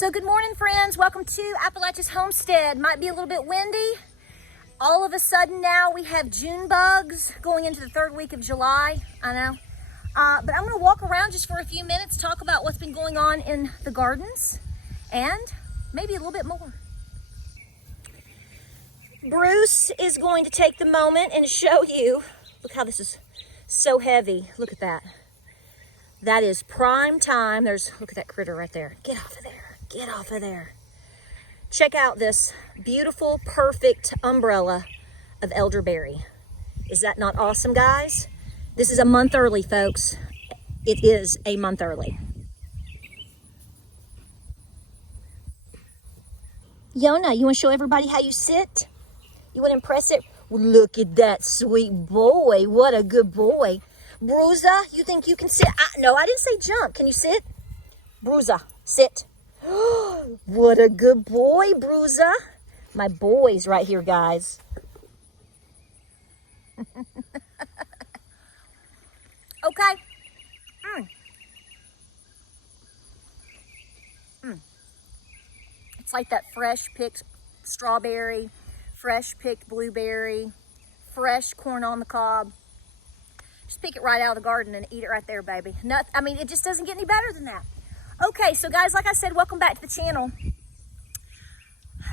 So good morning, friends. Welcome to Appalachia's Homestead. Might be a little bit windy. All of a sudden now we have June bugs going into the third week of July. I know. But I'm going to walk around just for a few minutes, talk about what's been going on in the gardens, and maybe a little bit more. Bruce is going to take the moment and show you. Look how this is so heavy. Look at that. That is prime time. Look at that critter right there. Get off of there. Get off of there. Check out this beautiful, perfect umbrella of elderberry. Is that not awesome, guys? This is a month early, folks. It is a month early. Yona, you want to show everybody how you sit? You want to impress it? Well, look at that sweet boy. What a good boy. Bruiser, you think you can sit? No, I didn't say jump. Can you sit? Bruiser, sit. What a good boy, Bruiser. My boy's right here, guys. Okay. It's like that fresh picked strawberry, fresh picked blueberry, fresh corn on the cob. Just pick it right out of the garden and eat it right there, baby. I mean, it just doesn't get any better than that. Okay, so guys, like I said, welcome back to the channel.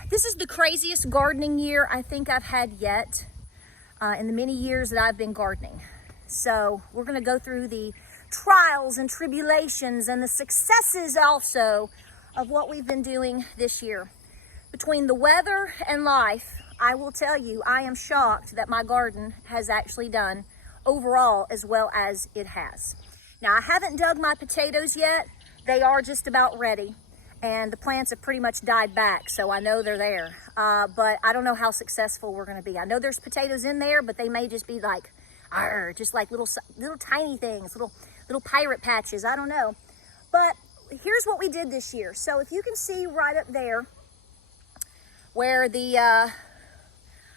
This is the craziest gardening year I think I've had yet in the many years that I've been gardening. So we're gonna go through the trials and tribulations and the successes also of what we've been doing this year. Between the weather and life, I will tell you, I am shocked that my garden has actually done overall as well as it has. Now, I haven't dug my potatoes yet. They are just about ready, and the plants have pretty much died back, so I know they're there. But I don't know how successful we're gonna be. I know there's potatoes in there, but they may just be like, just like little tiny things, little pirate patches, I don't know. But here's what we did this year. So if you can see right up there where the,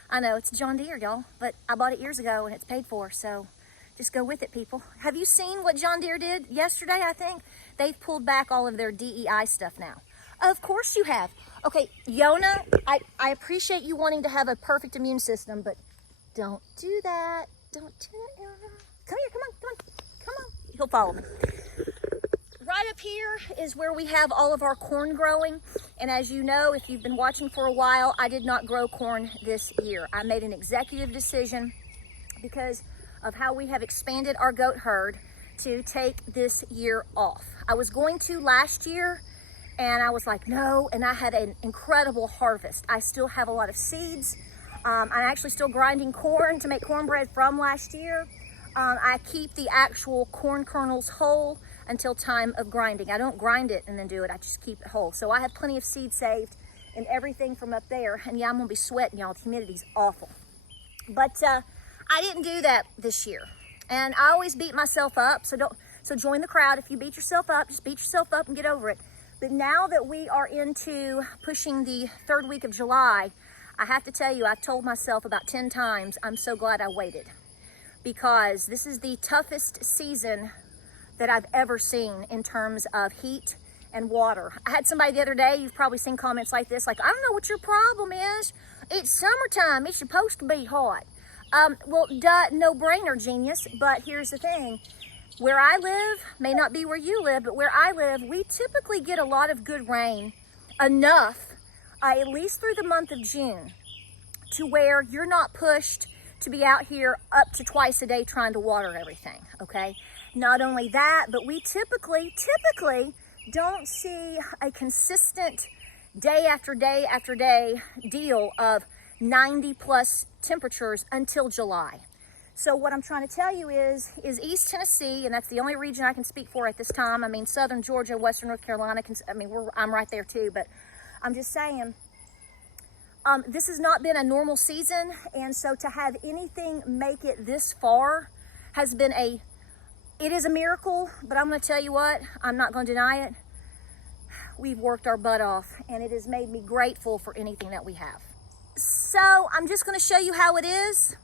I know it's John Deere, y'all, but I bought it years ago and it's paid for, so just go with it, people. Have you seen what John Deere did yesterday, I think? They've pulled back all of their DEI stuff now. Of course you have. Okay, Yona, I appreciate you wanting to have a perfect immune system, but don't do that. Don't do that, Yona. Come here, come on. He'll follow me. Right up here is where we have all of our corn growing. And as you know, if you've been watching for a while, I did not grow corn this year. I made an executive decision because of how we have expanded our goat herd to take this year off. I was going to last year and I was like, no, and I had an incredible harvest. I still have a lot of seeds. I'm actually still grinding corn to make cornbread from last year. I keep the actual corn kernels whole until time of grinding. I don't grind it and then do it, I just keep it whole. So I have plenty of seed saved and everything from up there. And yeah, I'm gonna be sweating, y'all, the humidity's awful. But I didn't do that this year. And I always beat myself up, so join the crowd. If you beat yourself up, just beat yourself up and get over it. But now that we are into pushing the third week of July, I have to tell you, I've told myself about 10 times, I'm so glad I waited. Because this is the toughest season that I've ever seen in terms of heat and water. I had somebody the other day, you've probably seen comments like this, like, I don't know what your problem is. It's summertime, it's supposed to be hot. Well, duh, no brainer, genius, but here's the thing. Where I live, may not be where you live, but where I live, we typically get a lot of good rain, enough, at least through the month of June, to where you're not pushed to be out here up to twice a day trying to water everything, okay? Not only that, but we typically don't see a consistent day after day after day deal of 90 plus temperatures until July. So what I'm trying to tell you is East Tennessee, and that's the only region I can speak for at this time. I mean, Southern Georgia, Western North Carolina, I'm right there too, but I'm just saying, this has not been a normal season, and so to have anything make it this far has been it is a miracle, but I'm gonna tell you what, I'm not gonna deny it. We've worked our butt off, and it has made me grateful for anything that we have. So I'm just gonna show you how it is.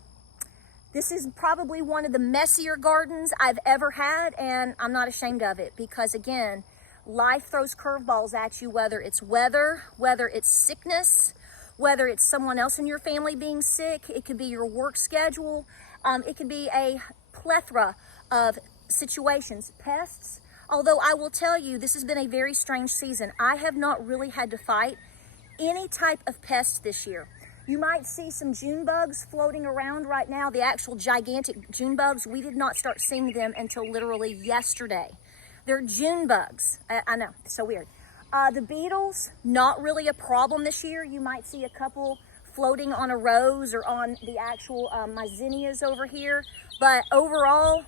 This is probably one of the messier gardens I've ever had, and I'm not ashamed of it because, again, Life throws curveballs at you, whether it's weather, whether it's sickness, whether it's someone else in your family being sick. It could be your work schedule. It could be a plethora of situations. Pests, although I will tell you, this has been a very strange season. I have not really had to fight any type of pest this year. You might see some June bugs floating around right now. The actual gigantic June bugs, we did not start seeing them until literally yesterday. They're June bugs. I know, it's so weird. The beetles, not really a problem this year. You might see a couple floating on a rose or on the actual my zinnias over here. But overall,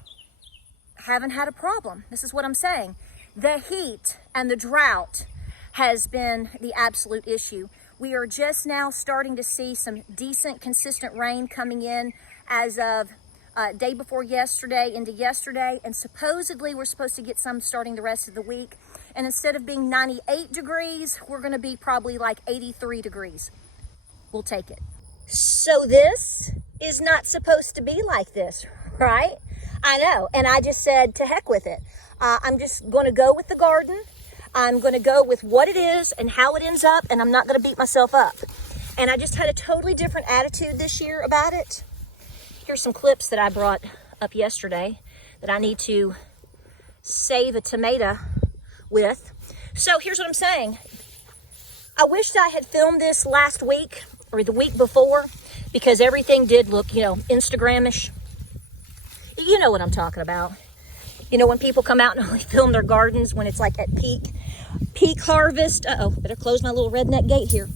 haven't had a problem. This is what I'm saying. The heat and the drought has been the absolute issue. We are just now starting to see some decent, consistent rain coming in as of day before yesterday into yesterday. And supposedly we're supposed to get some starting the rest of the week. And instead of being 98 degrees, we're gonna be probably like 83 degrees. We'll take it. So this is not supposed to be like this, right? I know, and I just said to heck with it. I'm just gonna go with the garden. I'm gonna go with what it is and how it ends up, and I'm not gonna beat myself up. And I just had a totally different attitude this year about it. Here's some clips that I brought up yesterday that I need to save a tomato with. So here's what I'm saying. I wished I had filmed this last week or the week before, because everything did look, you know, Instagram-ish. You know what I'm talking about. You know, when people come out and only film their gardens when it's like at peak harvest. Uh-oh, better close my little redneck gate here.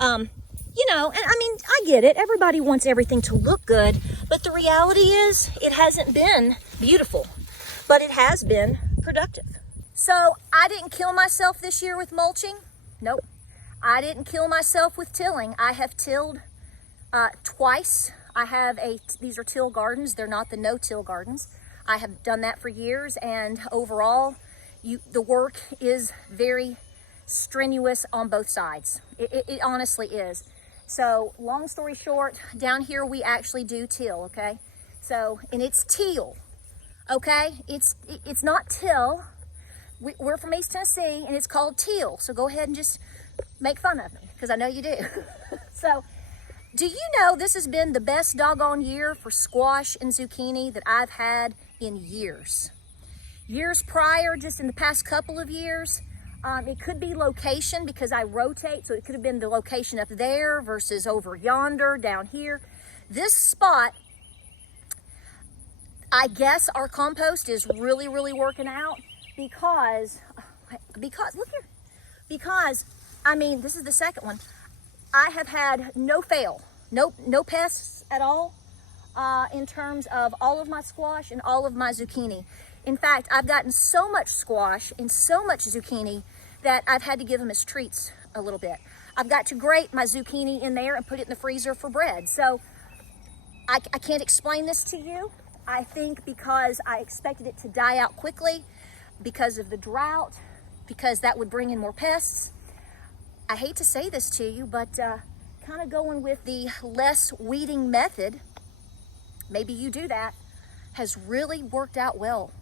You know, and I mean, I get it. Everybody wants everything to look good, but the reality is it hasn't been beautiful, but it has been productive. So I didn't kill myself this year with mulching. Nope. I didn't kill myself with tilling. I have tilled twice. I have these are till gardens. They're not the no-till gardens. I have done that for years, and overall, the work is very strenuous on both sides. It honestly is. So, long story short, down here we actually do till, okay? So, and it's teal, okay? It's not till. We're from East Tennessee, and it's called teal. So go ahead and just make fun of me, because I know you do. So, do you know this has been the best doggone year for squash and zucchini that I've had in years? Years prior, just in the past couple of years, it could be location because I rotate, so it could have been the location up there versus over yonder, down here. This spot, I guess our compost is really, really working out because look here, because, I mean, this is the second one. I have had no fail, no pests at all in terms of all of my squash and all of my zucchini. In fact, I've gotten so much squash and so much zucchini that I've had to give them as treats a little bit. I've got to grate my zucchini in there and put it in the freezer for bread. So I can't explain this to you. I think because I expected it to die out quickly because of the drought, because that would bring in more pests. I hate to say this to you, but kind of going with the less weeding method, maybe you do that, has really worked out well,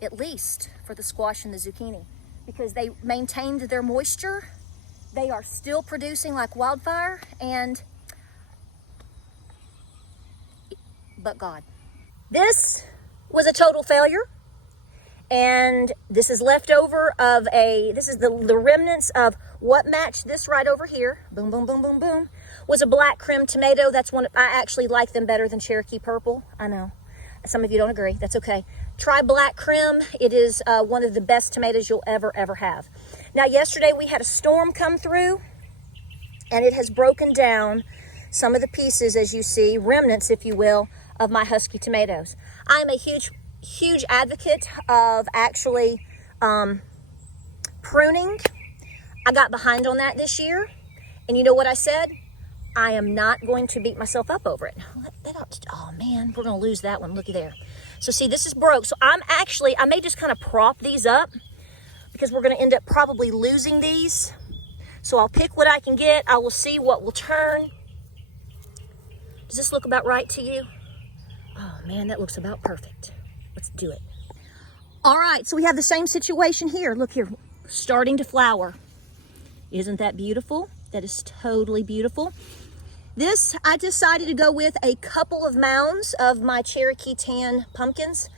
at least for the squash and the zucchini, because they maintained their moisture. They are still producing like wildfire, but God. This was a total failure. And this is leftover of this is the remnants of what matched this right over here. Boom, boom, boom, boom, boom. Was a black creme tomato. That's one, I actually like them better than Cherokee purple. I know. Some of you don't agree. That's okay. Try black creme. It is one of the best tomatoes you'll ever have. Now, yesterday we had a storm come through, and it has broken down some of the pieces, as you see, remnants, if you will, of my Husky tomatoes. I'm a huge advocate of actually pruning. I got behind on that this year, and you know what I said? I am not going to beat myself up over it. Oh man, we're gonna lose that one, looky there. So see, this is broke. So I may just kind of prop these up because we're gonna end up probably losing these. So I'll pick what I can get. I will see what will turn. Does this look about right to you? Oh man, that looks about perfect. Let's do it. All right, so we have the same situation here. Look here. starting to flower. Isn't that beautiful? That is totally beautiful. This, I decided to go with a couple of mounds of my Cherokee Tan pumpkins.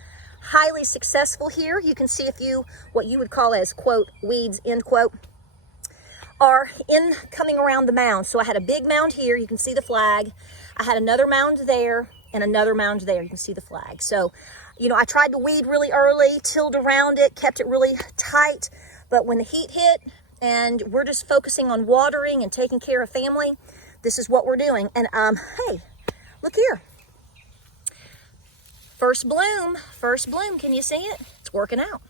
Highly successful here. You can see a few, what you would call as, quote, weeds, end quote, are coming around the mound. So I had a big mound here. You can see the flag. I had another mound there and another mound there. You can see the flag. So, you know, I tried to weed really early, tilled around it, kept it really tight. But when the heat hit and we're just focusing on watering and taking care of family, this is what we're doing. And hey, look here. First bloom, can you see it? It's working out.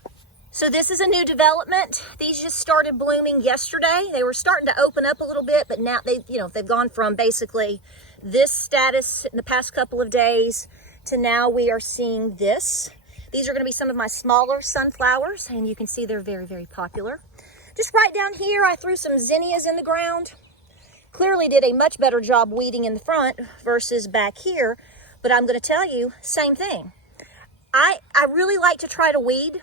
So this is a new development. These just started blooming yesterday. They were starting to open up a little bit, but now they've gone from basically this status in the past couple of days to now we are seeing this. These are gonna be some of my smaller sunflowers, and you can see they're very, very popular. Just right down here, I threw some zinnias in the ground. Clearly did a much better job weeding in the front versus back here, but I'm gonna tell you, same thing. I really like to try to weed.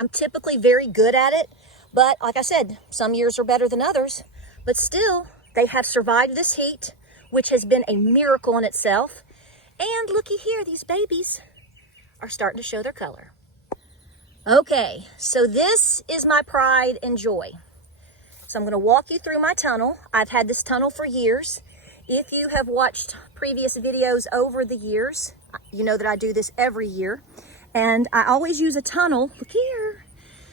I'm typically very good at it, but like I said, some years are better than others, but still, they have survived this heat, which has been a miracle in itself. And looky here, these babies are starting to show their color. Okay, so this is my pride and joy. So I'm gonna walk you through my tunnel. I've had this tunnel for years. If you have watched previous videos over the years, you know that I do this every year. And I always use a tunnel, look here,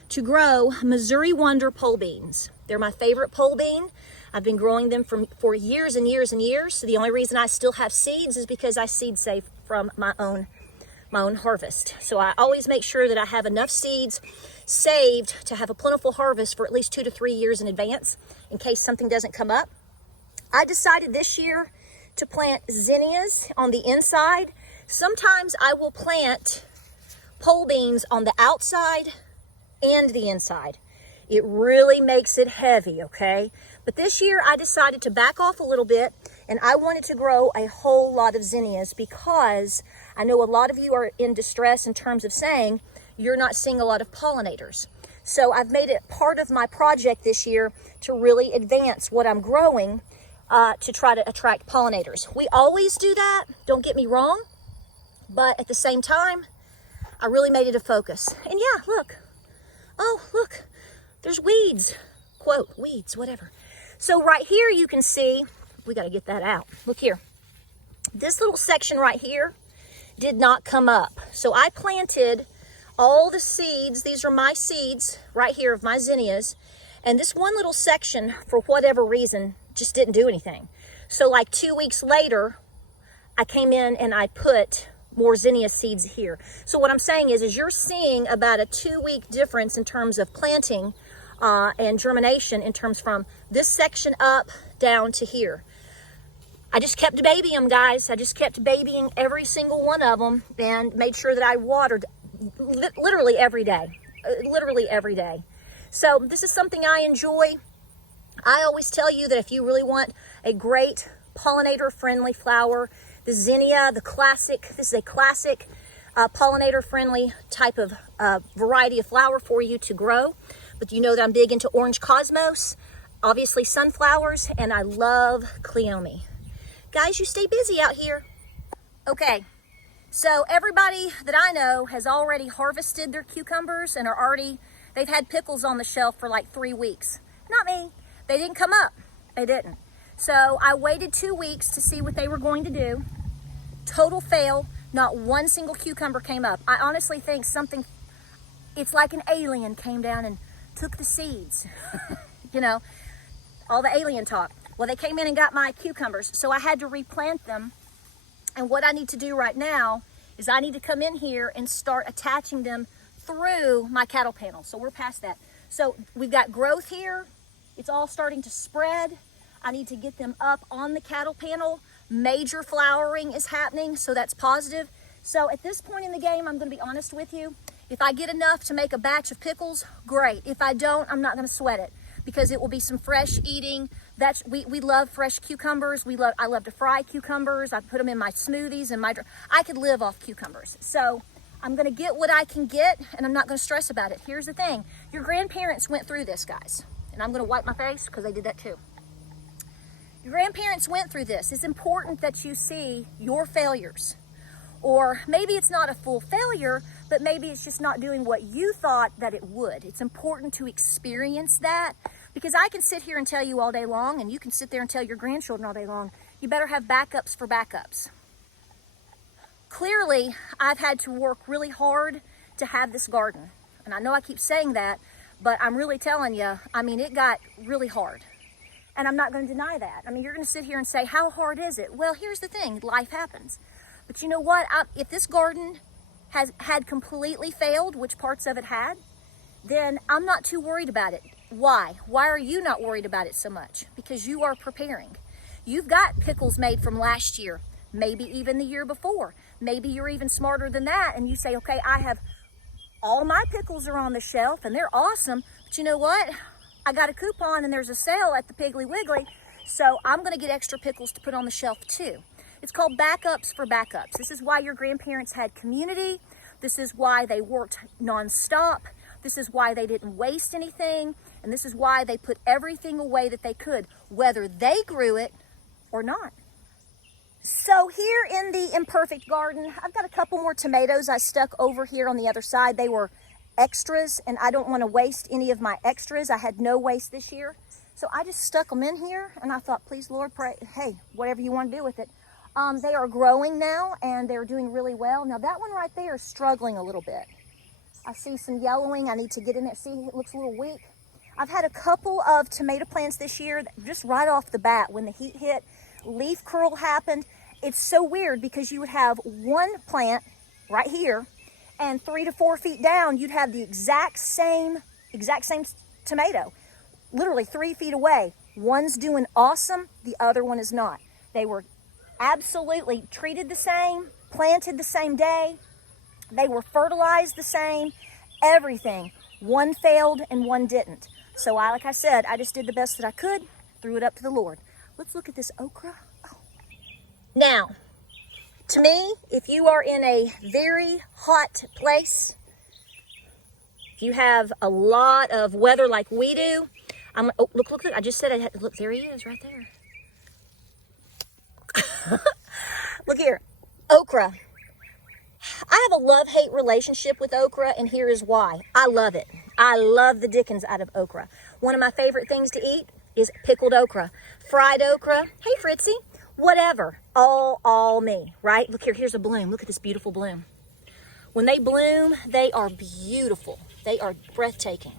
to grow Missouri Wonder pole beans. They're my favorite pole bean. I've been growing them for years and years and years. So the only reason I still have seeds is because I seed save from my own harvest. So I always make sure that I have enough seeds saved to have a plentiful harvest for at least 2 to 3 years in advance in case something doesn't come up. I decided this year to plant zinnias on the inside. Sometimes I will plant pole beans on the outside and the inside. It really makes it heavy, okay? But this year I decided to back off a little bit, and I wanted to grow a whole lot of zinnias because I know a lot of you are in distress in terms of saying you're not seeing a lot of pollinators. So I've made it part of my project this year to really advance what I'm growing to try to attract pollinators. We always do that, don't get me wrong, but at the same time, I really made it a focus. And yeah, look. Oh, look, there's weeds. Quote, weeds, whatever. So right here you can see, we got to get that out. Look here. This little section right here did not come up. So I planted all the seeds. These are my seeds right here of my zinnias. And this one little section, for whatever reason, just didn't do anything. So like 2 weeks later, I came in and I put more zinnia seeds here. So what I'm saying is you're seeing about a 2-week difference in terms of planting and germination in terms from this section up down to here. I just kept babying them, guys. I just kept babying every single one of them and made sure that I watered literally every day. So this is something I enjoy. I always tell you that if you really want a great pollinator-friendly flower, the zinnia, this is a classic pollinator-friendly type of variety of flower for you to grow. But you know that I'm big into orange cosmos, obviously sunflowers, and I love cleome. Guys, you stay busy out here. Okay, so everybody that I know has already harvested their cucumbers and they've had pickles on the shelf for like 3 weeks. Not me. They didn't come up. They didn't. So I waited 2 weeks to see what they were going to do. Total fail. Not one single cucumber came up. I honestly think it's like an alien came down and took the seeds. You know, all the alien talk. Well, they came in and got my cucumbers, so I had to replant them. And what I need to do right now is I need to come in here and start attaching them through my cattle panel. So we're past that. So we've got growth here. It's all starting to spread. I need to get them up on the cattle panel. Major flowering is happening, so that's positive. So at this point in the game, I'm going to be honest with you. If I get enough to make a batch of pickles, great. If I don't, I'm not going to sweat it because it will be some fresh eating. We love fresh cucumbers. I love to fry cucumbers. I put them in my smoothies and I could live off cucumbers. So I'm gonna get what I can get, and I'm not gonna stress about it. Here's the thing, your grandparents went through this, guys. And I'm gonna wipe my face because they did that too. Your grandparents went through this. It's important that you see your failures. Or maybe it's not a full failure, but maybe it's just not doing what you thought that it would. It's important to experience that, because I can sit here and tell you all day long, and you can sit there and tell your grandchildren all day long, you better have backups for backups. Clearly, I've had to work really hard to have this garden. And I know I keep saying that, but I'm really telling you, I mean, it got really hard. And I'm not going to deny that. I mean, you're going to sit here and say, how hard is it? Well, here's the thing, life happens. But you know what? If this garden had completely failed, which parts of it had, then I'm not too worried about it. Why? Why are you not worried about it so much? Because you are preparing. You've got pickles made from last year, maybe even the year before. Maybe you're even smarter than that, and you say, okay, I have all my pickles are on the shelf and they're awesome, but you know what? I got a coupon and there's a sale at the Piggly Wiggly, so I'm gonna get extra pickles to put on the shelf too. It's called backups for backups. This is why your grandparents had community. This is why they worked nonstop. This is why they didn't waste anything. And this is why they put everything away that they could, whether they grew it or not. So here in the imperfect garden, I've got a couple more tomatoes I stuck over here on the other side. They were extras, and I don't want to waste any of my extras. I had no waste this year. So I just stuck them in here, and I thought, please, Lord, pray, hey, whatever you want to do with it. They are growing now, and they're doing really well. Now that one right there is struggling a little bit. I see some yellowing. I need to get in it. See, it looks a little weak. I've had a couple of tomato plants this year, just right off the bat, when the heat hit, leaf curl happened. It's so weird because you would have one plant right here, and 3 to 4 feet down, you'd have the exact same tomato, literally 3 feet away. One's doing awesome, the other one is not. They were absolutely treated the same, planted the same day. They were fertilized the same, everything. One failed and one didn't. So like I said, I just did the best that I could, threw it up to the Lord. Let's look at this okra. Oh. Now, to me, if you are in a very hot place, if you have a lot of weather like we do, look, I just said I had, look, there he is right there. Look here, okra. I have a love-hate relationship with okra, and here is why. I love it. I love the dickens out of okra. One of my favorite things to eat is pickled okra, fried okra. Hey, Fritzy, whatever. All me, right? Look here, here's a bloom. Look at this beautiful bloom. When they bloom, they are beautiful. They are breathtaking.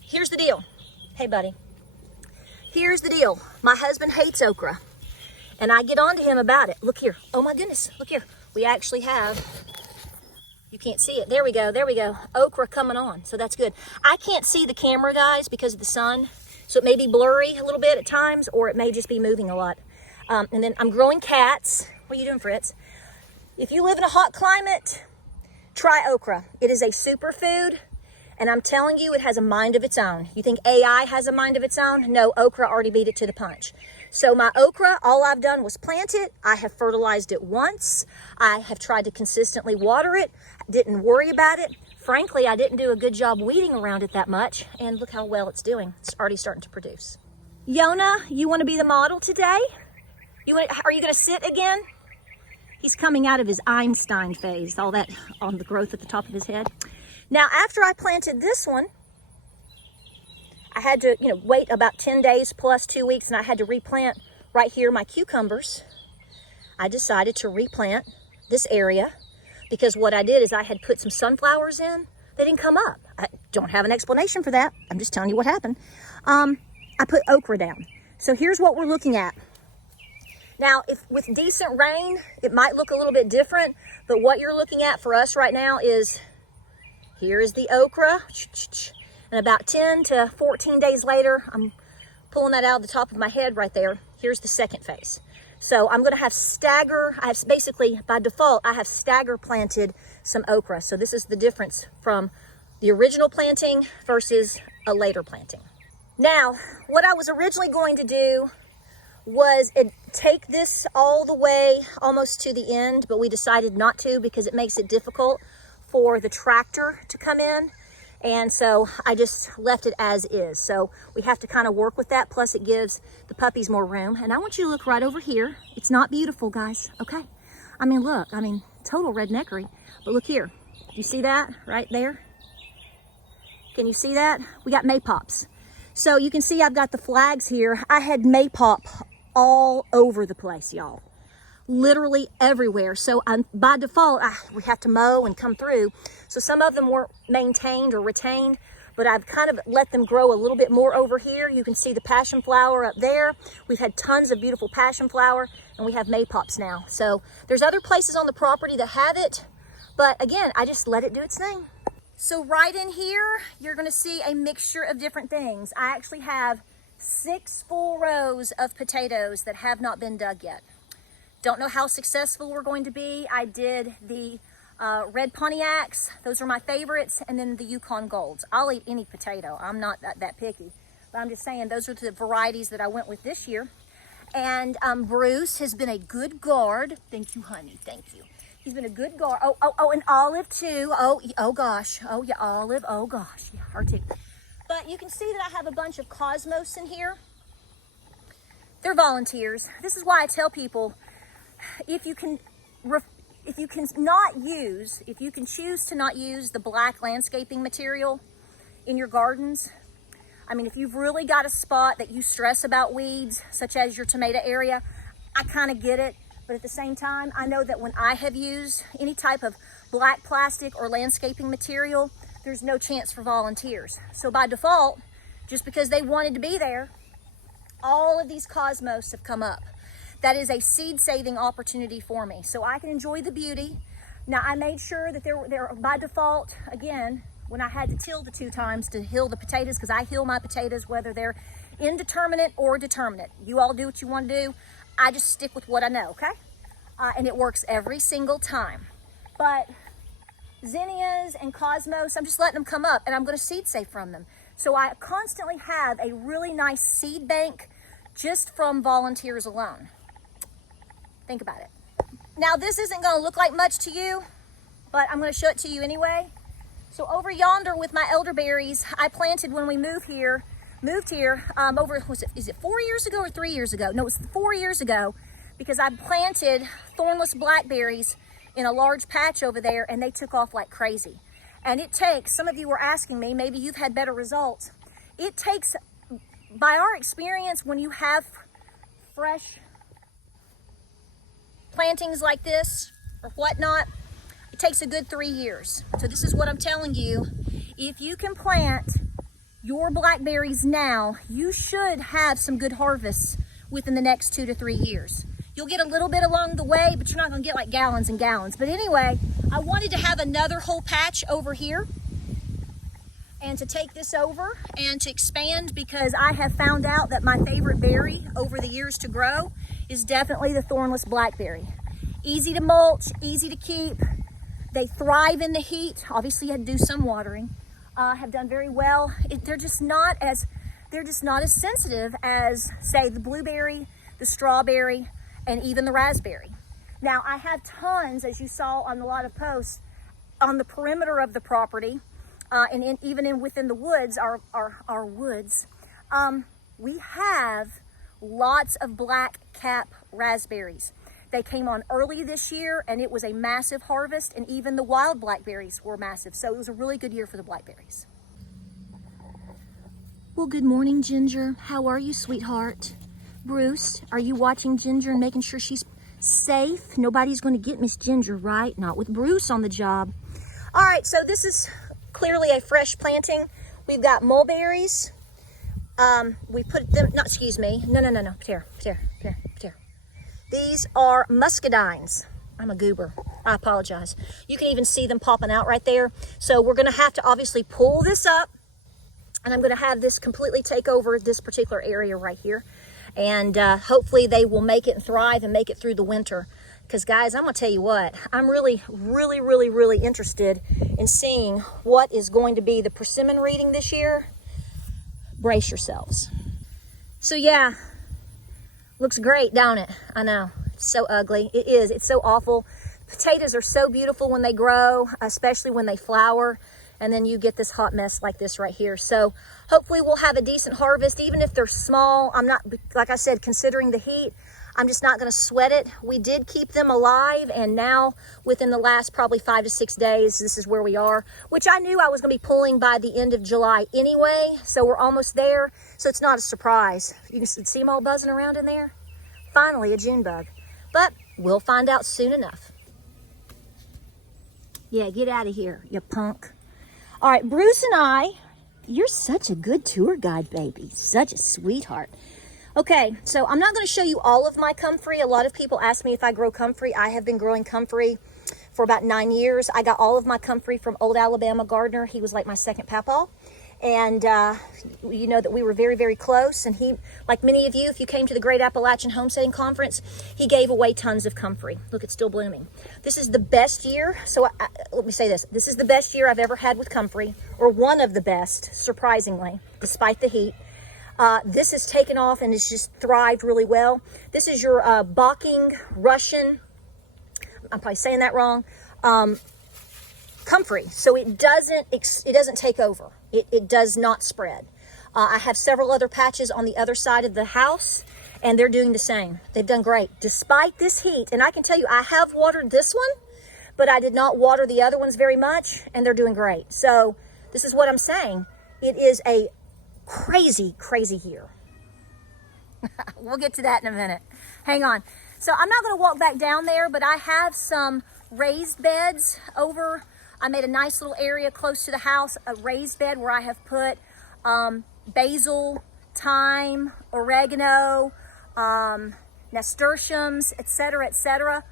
Here's the deal. Hey, buddy. Here's the deal. My husband hates okra, and I get on to him about it. Look here. Oh, my goodness. Look here. We actually have, you can't see it. There we go. There we go. Okra coming on. So that's good. I can't see the camera, guys, because of the sun. So it may be blurry a little bit at times, or it may just be moving a lot. And then I'm growing cats. What are you doing, Fritz? If you live in a hot climate, try okra. It is a superfood, and I'm telling you, it has a mind of its own. You think AI has a mind of its own? No, okra already beat it to the punch. So my okra, all I've done was plant it. I have fertilized it once. I have tried to consistently water it. Didn't worry about it. Frankly, I didn't do a good job weeding around it that much. And look how well it's doing. It's already starting to produce. Yona, you want to be the model today? Are you going to sit again? He's coming out of his Einstein phase, all that on the growth at the top of his head. Now, after I planted this one, I had to, wait about 10 days plus 2 weeks, and I had to replant right here my cucumbers. I decided to replant this area because what I did is I had put some sunflowers in. They didn't come up. I don't have an explanation for that. I'm just telling you what happened. I put okra down. So here's what we're looking at. Now, if with decent rain, it might look a little bit different, but what you're looking at for us right now is, here is the okra. And about 10 to 14 days later, I'm pulling that out of the top of my head right there. Here's the second phase. So I'm going to have basically, by default, I have stagger planted some okra. So this is the difference from the original planting versus a later planting. Now, what I was originally going to do was take this all the way almost to the end, but we decided not to because it makes it difficult for the tractor to come in. And so I just left it as is. So we have to kind of work with that. Plus it gives the puppies more room. And I want you to look right over here. It's not beautiful, guys. Okay. I mean, look, total redneckery, but look here. Do you see that right there? Can you see that? We got maypops. So you can see I've got the flags here. I had maypop all over the place, y'all. Literally everywhere. So by default, we have to mow and come through. So some of them weren't maintained or retained, but I've kind of let them grow a little bit more over here. You can see the passion flower up there. We've had tons of beautiful passion flower, and we have maypops now. So there's other places on the property that have it, but again, I just let it do its thing. So right in here, you're gonna see a mixture of different things. I actually have 6 full rows of potatoes that have not been dug yet. Don't know how successful we're going to be. I did the red Pontiacs. Those are my favorites. And then the Yukon Golds. I'll eat any potato. I'm not that picky. But I'm just saying those are the varieties that I went with this year. And Bruce has been a good guard. Thank you, honey. Thank you. He's been a good guard. Oh, and Olive too. Oh gosh. Oh yeah, Olive. Oh gosh. Yeah, her too. But you can see that I have a bunch of cosmos in here. They're volunteers. This is why I tell people, if you can choose to not use the black landscaping material in your gardens, if you've really got a spot that you stress about weeds, such as your tomato area, I kind of get it. But at the same time, I know that when I have used any type of black plastic or landscaping material, there's no chance for volunteers. So by default, just because they wanted to be there, all of these cosmos have come up. That is a seed saving opportunity for me. So I can enjoy the beauty. Now I made sure that they're by default, again, when I had to till the 2 times to hill the potatoes, because I hill my potatoes whether they're indeterminate or determinate. You all do what you want to do. I just stick with what I know, okay? And it works every single time. But zinnias and cosmos, I'm just letting them come up and I'm going to seed save from them. So I constantly have a really nice seed bank just from volunteers alone. Think about it. Now this isn't going to look like much to you, but I'm going to show it to you anyway. So over yonder with my elderberries, I planted when we moved here, over, is it 4 years ago or 3 years ago? No, it was 4 years ago, because I planted thornless blackberries in a large patch over there and they took off like crazy. And it takes, some of you were asking me, maybe you've had better results. It takes, by our experience, when you have fresh plantings like this or whatnot, it takes a good 3 years. So this is what I'm telling you. If you can plant your blackberries now, you should have some good harvests within the next 2 to 3 years. You'll get a little bit along the way, but you're not going to get like gallons and gallons. But anyway, I wanted to have another whole patch over here and to take this over and to expand, because I have found out that my favorite berry over the years to grow is definitely the thornless blackberry. Easy to mulch, easy to keep. They thrive in the heat. Obviously you had to do some watering. Have done very well. They're just not as sensitive as, say, the blueberry, the strawberry, and even the raspberry. Now I have tons, as you saw on a lot of posts, on the perimeter of the property, and even within the woods, our woods, we have lots of black cap raspberries. They came on early this year and it was a massive harvest, and even the wild blackberries were massive. So it was a really good year for the blackberries. Well, good morning, Ginger. How are you, sweetheart? Bruce, are you watching Ginger and making sure she's safe? Nobody's going to get Miss Ginger, right? Not with Bruce on the job. All right, so this is clearly a fresh planting. We've got mulberries. We put them, no, excuse me. No. Patara. These are muscadines. I'm a goober. I apologize. You can even see them popping out right there. So we're going to have to obviously pull this up, and I'm going to have this completely take over this particular area right here. And hopefully they will make it and thrive and make it through the winter. Because guys, I'm going to tell you what, I'm really interested in seeing what is going to be the persimmon reading this year. Brace yourselves. So yeah, Looks great, don't it? I know, it's so ugly. It is, it's so awful. Potatoes are so beautiful when they grow, especially when they flower. And then you get this hot mess like this right here. So hopefully we'll have a decent harvest, even if they're small. I'm not, like I said, considering the heat, I'm just not gonna sweat it. We did keep them alive, and now within the last probably 5 to 6 days, this is where we are, which I knew I was gonna be pulling by the end of July anyway, so we're almost there, so it's not a surprise. You can see them all buzzing around in there. Finally, a June bug, but we'll find out soon enough. Yeah, get out of here, you punk. All right, Bruce and I, you're such a good tour guide, baby. Such a sweetheart. Okay, so I'm not going to show you all of my comfrey. A lot of people ask me if I grow comfrey. I have been growing comfrey for about 9 years. I got all of my comfrey from old Alabama gardener. He was like my second papaw. And you know that we were very, very close. And he, like many of you, if you came to the Great Appalachian Homesteading Conference, he gave away tons of comfrey. Look, it's still blooming. This is the best year. So let me say this. This is the best year I've ever had with comfrey, or one of the best, surprisingly, despite the heat. This has taken off and it's just thrived really well. This is your Bocking Russian, I'm probably saying that wrong, comfrey. So it doesn't take over. It does not spread. I have several other patches on the other side of the house, and they're doing the same. They've done great despite this heat. And I can tell you, I have watered this one, but I did not water the other ones very much, and they're doing great. So this is what I'm saying. It is a crazy, crazy year. We'll get to that in a minute. Hang on. So I'm not going to walk back down there, but I have some raised beds over. I made a nice little area close to the house, a raised bed where I have put basil, thyme, oregano, nasturtiums, etc., etc.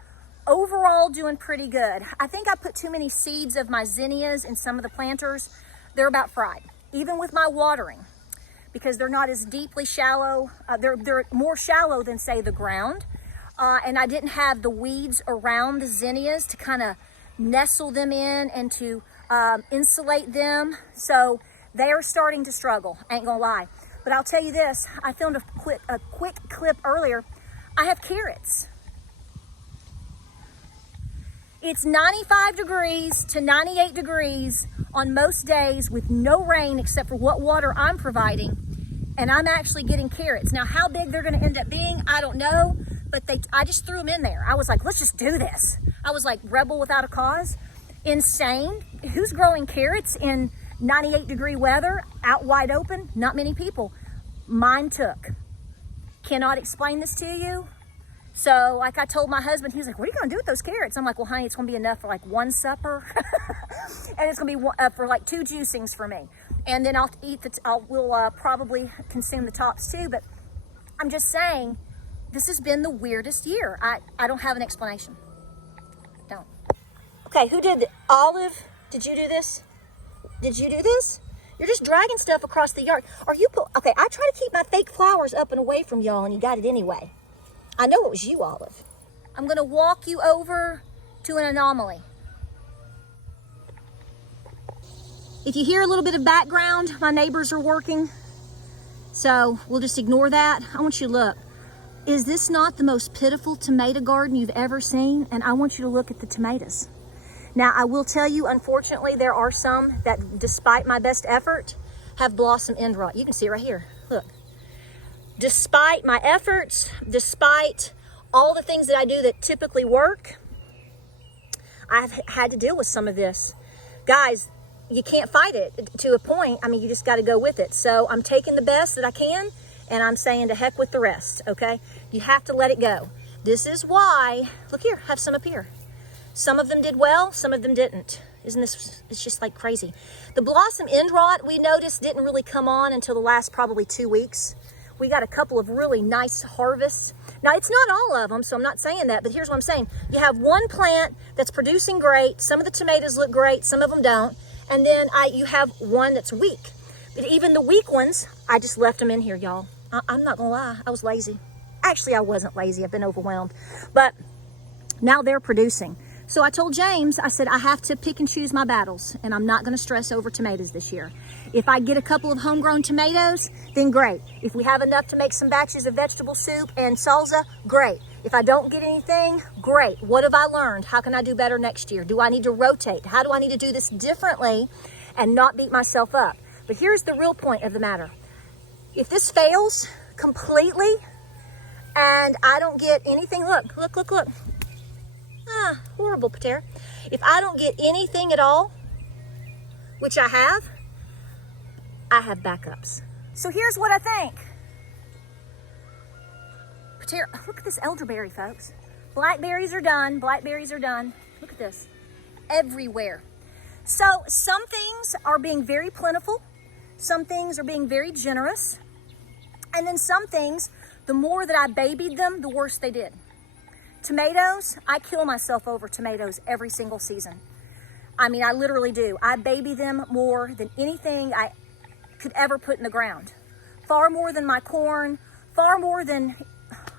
Overall, doing pretty good. I think I put too many seeds of my zinnias in some of the planters. They're about fried, even with my watering, because they're not as deeply shallow. They're more shallow than, say, the ground. And I didn't have the weeds around the zinnias to kind of nestle them in and to insulate them. So they are starting to struggle, ain't gonna lie. But I'll tell you this, I filmed a quick clip earlier. I have carrots. It's 95 degrees to 98 degrees on most days with no rain except for what water I'm providing. And I'm actually getting carrots. Now, how big they're gonna end up being, I don't know, but I just threw them in there. I was like, let's just do this. I was like rebel without a cause. Insane. Who's growing carrots in 98-degree weather out wide open? Not many people. Mine took. Cannot explain this to you. So like I told my husband, he was like, what are you gonna do with those carrots? I'm like, well, honey, it's gonna be enough for like one supper. And it's gonna be for like 2 juicings for me. And then I'll eat we'll probably consume the tops too. But I'm just saying, this has been the weirdest year. I don't have an explanation. Don't. Okay, who did Olive? Did you do this? Did you do this? You're just dragging stuff across the yard. Are you, okay, I try to keep my fake flowers up and away from y'all, and you got it anyway. I know it was you, Olive. I'm gonna walk you over to an anomaly. If you hear a little bit of background, my neighbors are working, so we'll just ignore that. I want you to look. Is this not the most pitiful tomato garden you've ever seen? And I want you to look at the tomatoes. Now, I will tell you, unfortunately, there are some that, despite my best effort, have blossom end rot. You can see it right here, look. Despite my efforts, despite all the things that I do that typically work, I've had to deal with some of this. Guys, you can't fight it to a point. I mean, you just got to go with it. So I'm taking the best that I can, and I'm saying to heck with the rest, okay? You have to let it go. This is why, look here, have some up here. Some of them did well, some of them didn't. Isn't this, it's just like crazy. The blossom end rot, we noticed, didn't really come on until the last probably 2 weeks. We got a couple of really nice harvests. Now, it's not all of them, so I'm not saying that, but here's what I'm saying. You have one plant that's producing great. Some of the tomatoes look great, some of them don't. And then you have one that's weak. But even the weak ones, I just left them in here, y'all. I'm not gonna lie, I was lazy. Actually, I wasn't lazy, I've been overwhelmed. But now they're producing. So I told James, I said, I have to pick and choose my battles, and I'm not gonna stress over tomatoes this year. If I get a couple of homegrown tomatoes, then great. If we have enough to make some batches of vegetable soup and salsa, great. If I don't get anything, great. What have I learned? How can I do better next year? Do I need to rotate? How do I need to do this differently and not beat myself up? But here's the real point of the matter. If this fails completely and I don't get anything, look. Ah, horrible, Patara. If I don't get anything at all, which I have backups. So here's what I think. Patara, look at this elderberry, folks. Blackberries are done. Blackberries are done. Look at this. Everywhere. So some things are being very plentiful. Some things are being very generous. And then some things, the more that I babied them, the worse they did. Tomatoes, I kill myself over tomatoes every single season. I mean, I literally do. I baby them more than anything I could ever put in the ground. Far more than my corn, far more than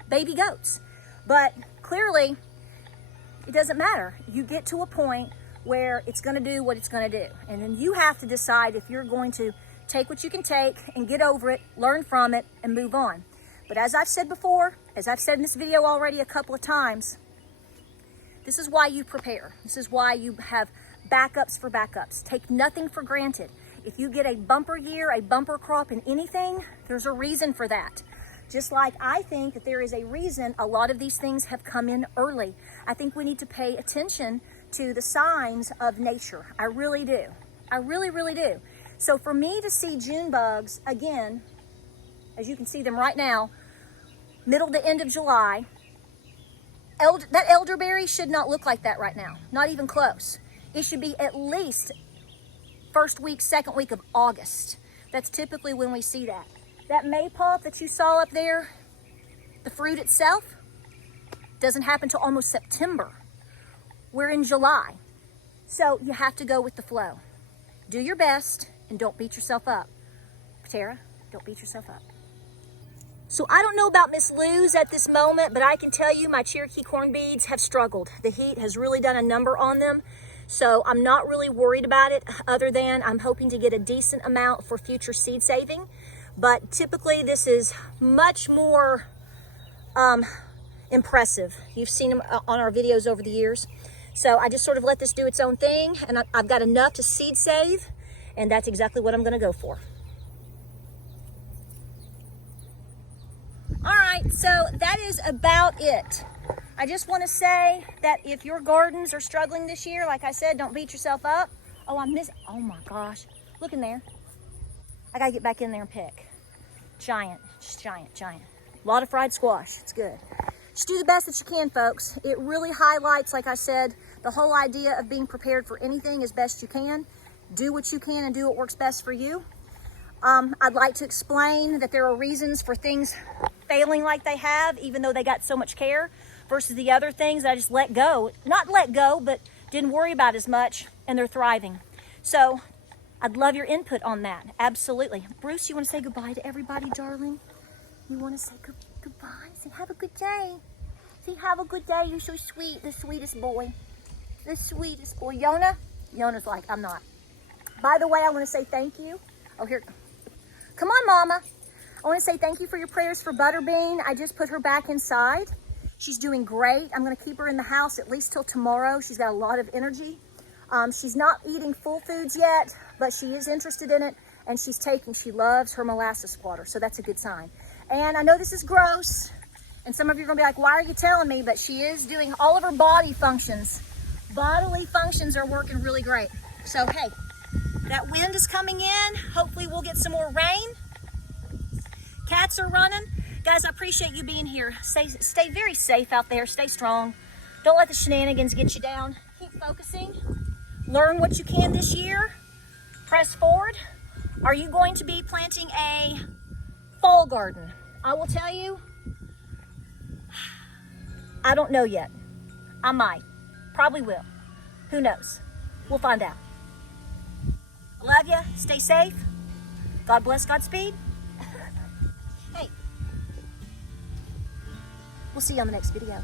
baby goats. But clearly, it doesn't matter. You get to a point where it's gonna do what it's gonna do. And then you have to decide if you're going to take what you can take and get over it, learn from it, and move on. But as I've said before, as I've said in this video already a couple of times, this is why you prepare. This is why you have backups for backups. Take nothing for granted. If you get a bumper year, a bumper crop in anything, there's a reason for that. Just like I think that there is a reason a lot of these things have come in early. I think we need to pay attention to the signs of nature. I really do. I really, really do. So for me to see June bugs again, as you can see them right now, middle to end of July, that elderberry should not look like that right now. Not even close. It should be at least first week, second week of August. That's typically when we see that. That maypop that you saw up there, the fruit itself, doesn't happen till almost September. We're in July. So you have to go with the flow. Do your best and don't beat yourself up. Patara, don't beat yourself up. So I don't know about Miss Lou's at this moment, but I can tell you my Cherokee corn beads have struggled. The heat has really done a number on them. So I'm not really worried about it, other than I'm hoping to get a decent amount for future seed saving. But typically this is much more impressive. You've seen them on our videos over the years. So I just sort of let this do its own thing, and I've got enough to seed save, and that's exactly what I'm gonna go for. All right, so that is about it. I just want to say that if your gardens are struggling this year, like I said, don't beat yourself up. Oh, oh my gosh, look in there. I gotta get back in there and pick. Giant, just giant. A lot of fried squash, it's good. Just do the best that you can, folks. It really highlights, like I said, the whole idea of being prepared for anything as best you can. Do what you can and do what works best for you. I'd like to explain that there are reasons for things failing like they have, even though they got so much care, versus the other things that I just let go. Not let go, but didn't worry about as much, and they're thriving. So I'd love your input on that, absolutely. Bruce, you want to say goodbye to everybody, darling? You want to say goodbye? Say have a good day. Say have a good day. You're so sweet, the sweetest boy. The sweetest boy. Yona's like, I'm not. By the way, I want to say thank you. Oh, here. Come on, Mama. I want to say thank you for your prayers for Butterbean. I just put her back inside. She's doing great. I'm going to keep her in the house at least till tomorrow. She's got a lot of energy. She's not eating full foods yet, but she is interested in it, and she loves her molasses water, so that's a good sign. And I know this is gross, and some of you are going to be like, why are you telling me? But she is doing all of her body functions. Bodily functions are working really great. So, hey, that wind is coming in. Hopefully we'll get some more rain. Cats are running. Guys, I appreciate you being here. Stay very safe out there. Stay strong. Don't let the shenanigans get you down. Keep focusing. Learn what you can this year. Press forward. Are you going to be planting a fall garden? I will tell you, I don't know yet. I might. Probably will. Who knows? We'll find out. Love you. Stay safe. God bless. Godspeed. Hey. We'll see you on the next video.